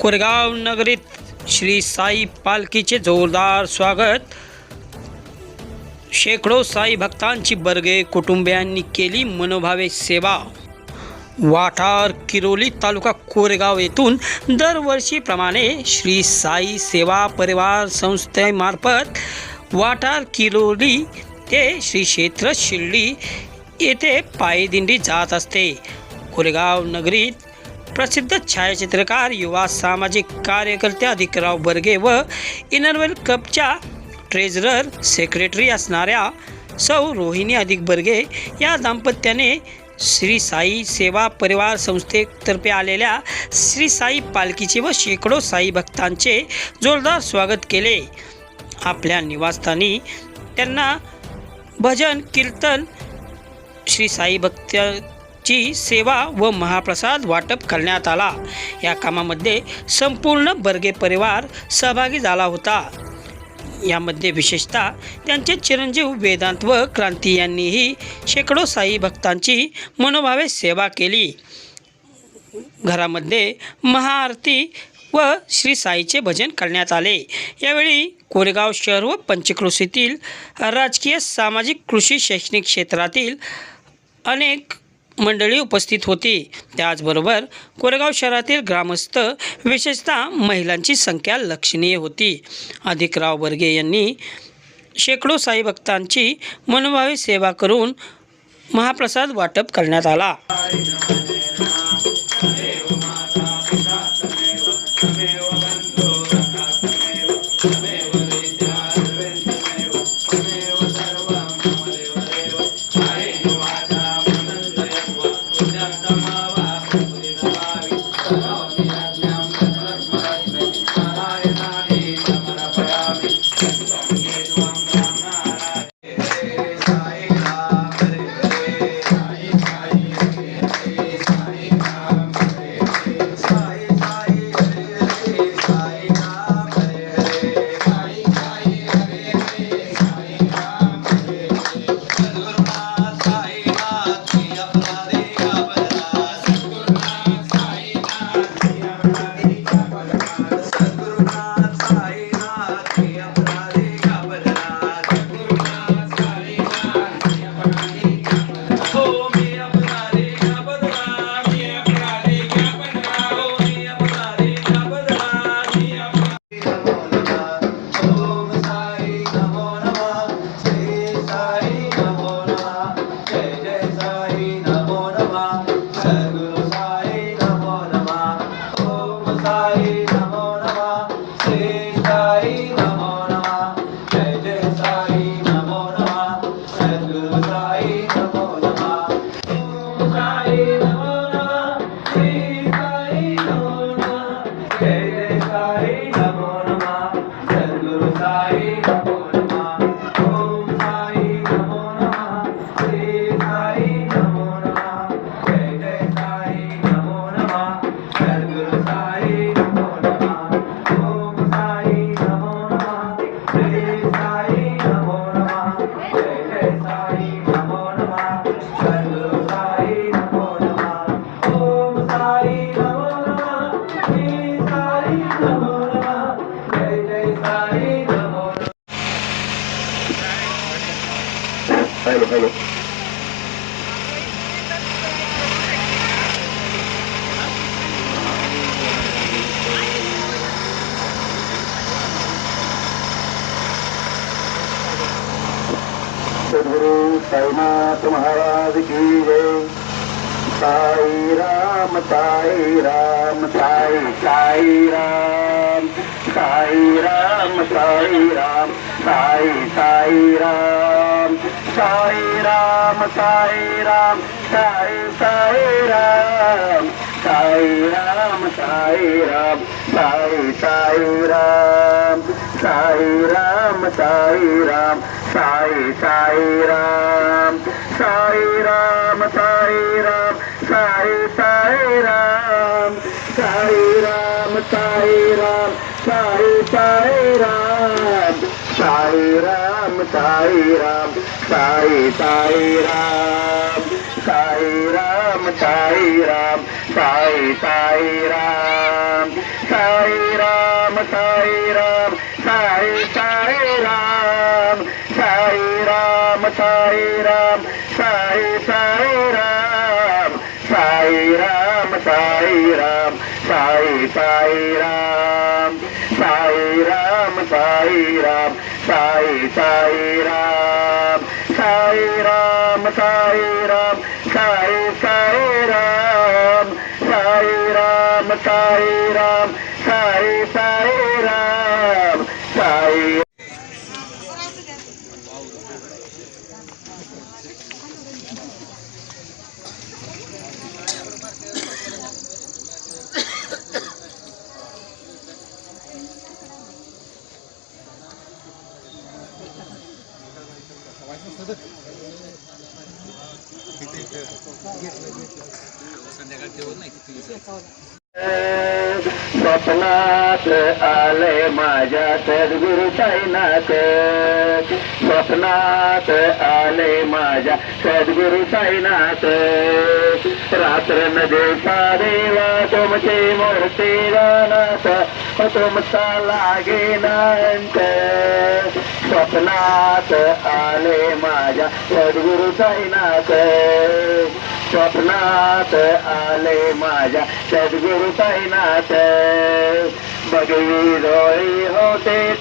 कोरगाव नगरीत श्री साई पालखीचे जोरदार स्वागत. शेकडो साई भक्तांची बर्गे कुटुंबियांनी केली मनोभावे सेवा. वाठार किरोली तालुका कोरेगाव येथून दरवर्षीप्रमाणे श्री साई सेवा परिवार संस्थेमार्फत वाठार किरोली ते श्री क्षेत्र शिर्डी येथे पायदिंडी जात असते. कोरेगाव नगरीत प्रसिद्ध छायाचित्रकार युवा सामाजिक कार्यकर्ते अधिकराव बर्गे व इनरवेल कपच्या ट्रेझरर सेक्रेटरी असणाऱ्या सौ रोहिणी अधिक बर्गे या दाम्पत्याने श्री साई सेवा परिवार संस्थेतर्फे आलेल्या श्री साई पालखीचे व शेकडो साई भक्तांचे जोरदार स्वागत केले. आपल्या निवासस्थानी त्यांना भजन कीर्तन श्री साई ची सेवा व महाप्रसाद वाटप करण्यात आला. या कामामध्ये संपूर्ण बर्गे परिवार सहभागी झाला होता. यामध्ये विशेषतः त्यांचे चिरंजीव वेदांत व क्रांती यांनीही शेकडो साई भक्तांची मनोभावे सेवा केली. घरामध्ये महाआरती व श्री साईचे भजन करण्यात आले. यावेळी कोरेगाव शहर व पंचक्रोशीतील राजकीय सामाजिक कृषी शैक्षणिक क्षेत्रातील अनेक मंडळी उपस्थित होती. त्याचबरोबर कोरेगाव शहरातील ग्रामस्थ विशेषतः महिलांची संख्या लक्षणीय होती. अधिकराव बर्गे यांनी शेकडो साई भक्तांची मनोभावी सेवा करून महाप्रसाद वाटप करण्यात आला. सद्गुरु Sainath Maharaj Ram Sai Ram Sai Ram Sai Sai Ram Sai Ram Sai Ram Sai Sai Ram Sai Ram Sai Ram Sai Sai Ram Sai Ram Sai Ram Sai Sai Ram Sai Ram Sai Ram Sai Sai Ram Sai Ram Sai Ram Sai Sai Ram Sai Ram Sai Ram Sai Sai Ram Sai Sai Ram Sai Sai Ram Sai Ram Sai Ram Sai Sai Ram Sai Ram Sai Ram Sai Sai Ram Sai Ram Sai Ram sai sai ram sai ram sai ram sai sai ram sai ram sai ram sai sai ram sai स्वप्नात आले माझ्या सद्गुरु साईनाथ. स्वप्नात आले माझ्या सद्गुरु साईनाथ. रात्र न दिवसा देवा तुमचे मूर्ती गानाथ तुमचा लागे नांत स्वप्नात आले माझ्या सद्गुरु साईनाथ. स्वप्नात आले माझ्या सद्गुरु साईनाथ. बघवी डोळी होते.